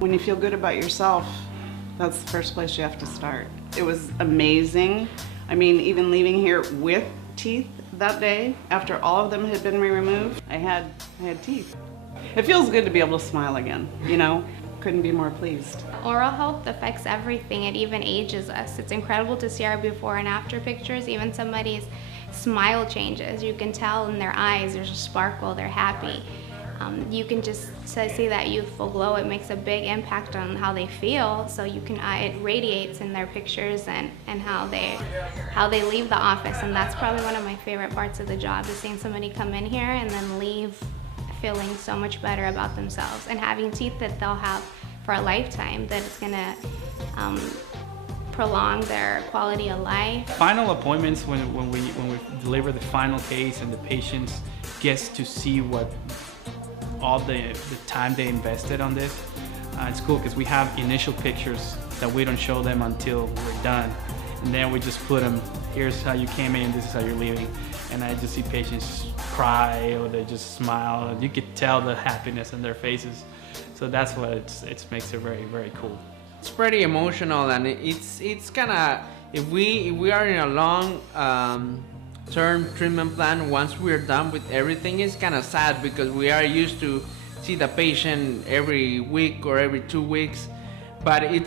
When you feel good about yourself, that's the first place you have to start. It was amazing. I mean, even leaving here with teeth that day, after all of them had been removed, I had teeth. It feels good to be able to smile again, you know? Couldn't be more pleased. Oral health affects everything. It even ages us. It's incredible to see our before and after pictures. Even somebody's smile changes. You can tell in their eyes there's a sparkle, they're happy. You can just see that youthful glow. It makes a big impact on how they feel. So you can, it radiates in their pictures and how they leave the office. And that's probably one of my favorite parts of the job, is seeing somebody come in here and then leave feeling so much better about themselves and having teeth that they'll have for a lifetime, that it's gonna prolong their quality of life. Final appointments, when we deliver the final case and the patient gets to see what all the time they invested on this, it's cool because we have initial pictures that we don't show them until we're done, and then we just put them, here's how you came in, this is how you're leaving. And I just see patients cry or they just smile. You could tell the happiness in their faces. So that's what it makes it very, very cool. It's pretty emotional, and it's kind of, if we are in a long term treatment plan, once we're done with everything, it's kind of sad because we are used to see the patient every week or every 2 weeks, but we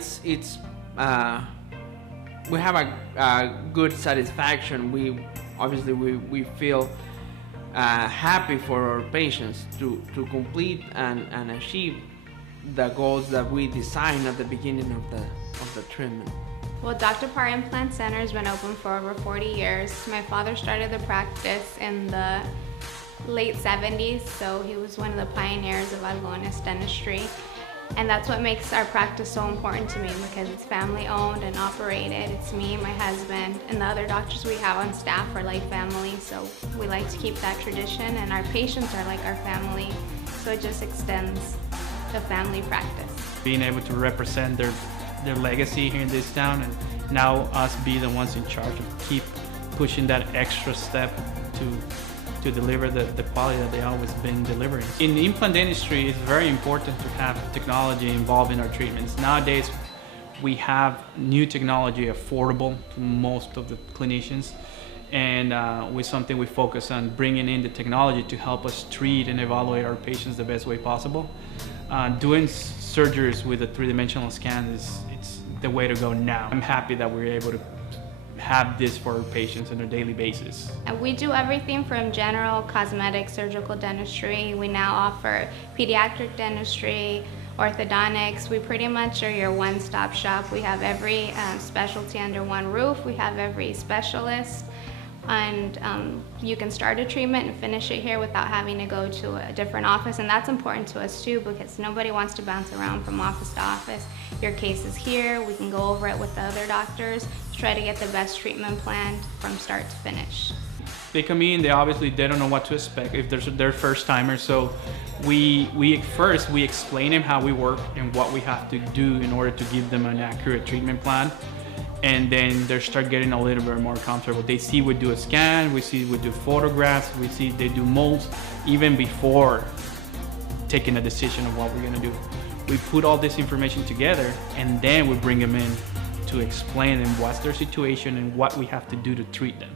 have a good satisfaction. Obviously, we feel happy for our patients to complete and achieve the goals that we designed at the beginning of the treatment. Well, Dr. Parra Implant Center has been open for over 40 years. My father started the practice in the late 70s, so he was one of the pioneers of wellness dentistry. And that's what makes our practice so important to me, because it's family owned and operated. It's me, my husband, and the other doctors we have on staff are like family, so we like to keep that tradition, and our patients are like our family, so it just extends the family practice. Being able to represent their legacy here in this town, and now us be the ones in charge of keep pushing that extra step to deliver the quality that they always been delivering. In the implant dentistry, it's very important to have technology involved in our treatments. Nowadays, we have new technology affordable to most of the clinicians, and with something we focus on bringing in the technology to help us treat and evaluate our patients the best way possible. Doing surgeries with a three-dimensional scan it's the way to go now. I'm happy that we're able to have this for our patients on a daily basis. We do everything from general, cosmetic, surgical dentistry. We now offer pediatric dentistry, orthodontics. We pretty much are your one-stop shop. We have every specialty under one roof. We have every specialist, and you can start a treatment and finish it here without having to go to a different office, and that's important to us too, because nobody wants to bounce around from office to office. Your case is here, we can go over it with the other doctors to try to get the best treatment plan from start to finish. They come in, they don't know what to expect if they're first timers, so we first explain them how we work and what we have to do in order to give them an accurate treatment plan. And then they start getting a little bit more comfortable. They see we do a scan, we see we do photographs, we see they do molds, even before taking a decision of what we're gonna do. We put all this information together, and then we bring them in to explain them what's their situation and what we have to do to treat them.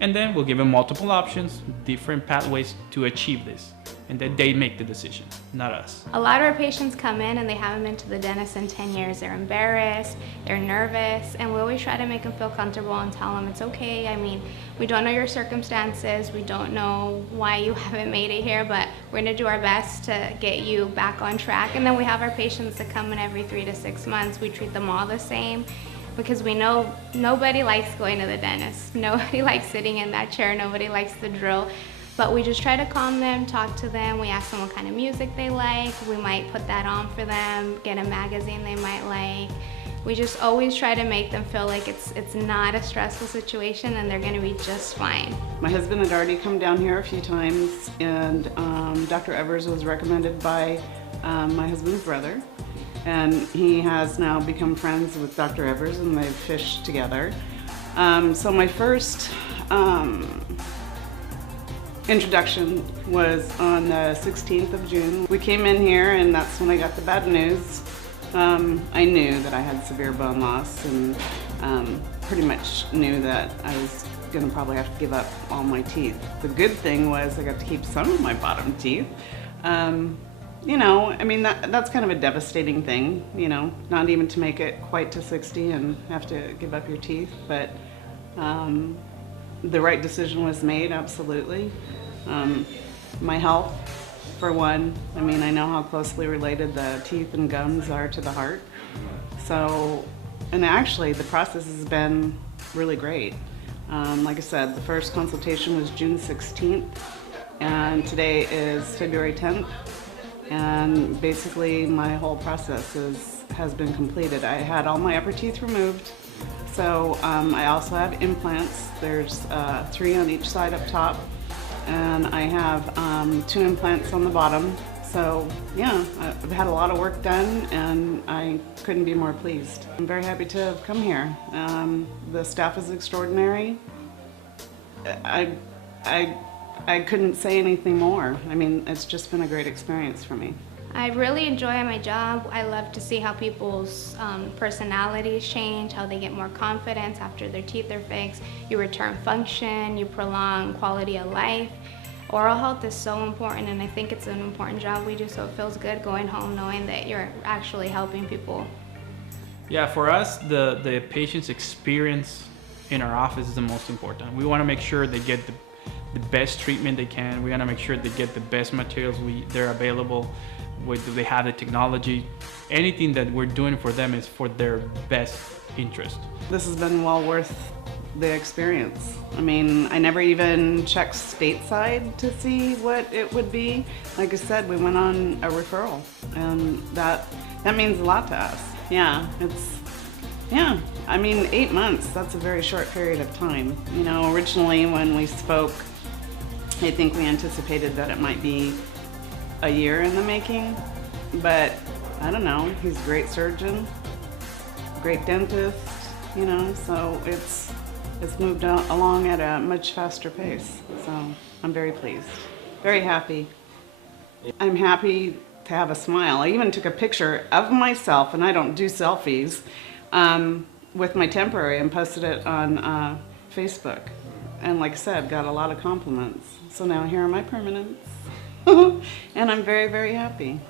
And then we'll give them multiple options, different pathways to achieve this. And then they make the decision, not us. A lot of our patients come in and they haven't been to the dentist in 10 years. They're embarrassed, they're nervous, and we always try to make them feel comfortable and tell them it's okay. I mean, we don't know your circumstances, we don't know why you haven't made it here, but we're gonna do our best to get you back on track. And then we have our patients that come in every 3 to 6 months. We treat them all the same, because we know nobody likes going to the dentist. Nobody likes sitting in that chair, nobody likes the drill. But we just try to calm them, talk to them. We ask them what kind of music they like. We might put that on for them, get a magazine they might like. We just always try to make them feel like it's not a stressful situation and they're gonna be just fine. My husband had already come down here a few times, and Dr. Evers was recommended by my husband's brother. And he has now become friends with Dr. Evers, and they've fished together. So my first introduction was on the 16th of June. We came in here, and that's when I got the bad news. I knew that I had severe bone loss, and pretty much knew that I was going to probably have to give up all my teeth. The good thing was I got to keep some of my bottom teeth. You know, I mean, that's kind of a devastating thing, you know, not even to make it quite to 60 and have to give up your teeth, but the right decision was made, absolutely. My health, for one, I mean, I know how closely related the teeth and gums are to the heart. So, and actually the process has been really great. Like I said, the first consultation was June 16th, and today is February 10th. And basically my whole process has been completed. I had all my upper teeth removed. So I also have implants. There's 3 on each side up top. And I have 2 implants on the bottom. So yeah, I've had a lot of work done, and I couldn't be more pleased. I'm very happy to have come here. The staff is extraordinary. I couldn't say anything more. I mean, it's just been a great experience for me. I really enjoy my job. I love to see how people's personalities change, how they get more confidence after their teeth are fixed. You return function, you prolong quality of life. Oral health is so important, and I think it's an important job we do, so it feels good going home knowing that you're actually helping people. Yeah, for us, the patient's experience in our office is the most important. We want to make sure they get the best treatment they can. We want to make sure they get the best materials they're available. Do they have the technology? Anything that we're doing for them is for their best interest. This has been well worth the experience. I mean, I never even checked stateside to see what it would be. Like I said, we went on a referral, and that means a lot to us. Yeah, I mean, 8 months, that's a very short period of time. You know, originally when we spoke, I think we anticipated that it might be a year in the making, but I don't know, he's a great surgeon, great dentist, you know, so it's moved along at a much faster pace. So I'm very pleased, very happy. I'm happy to have a smile. I even took a picture of myself, and I don't do selfies, with my temporary and posted it on Facebook. And like I said, got a lot of compliments. So now here are my permanents. And I'm very, very happy.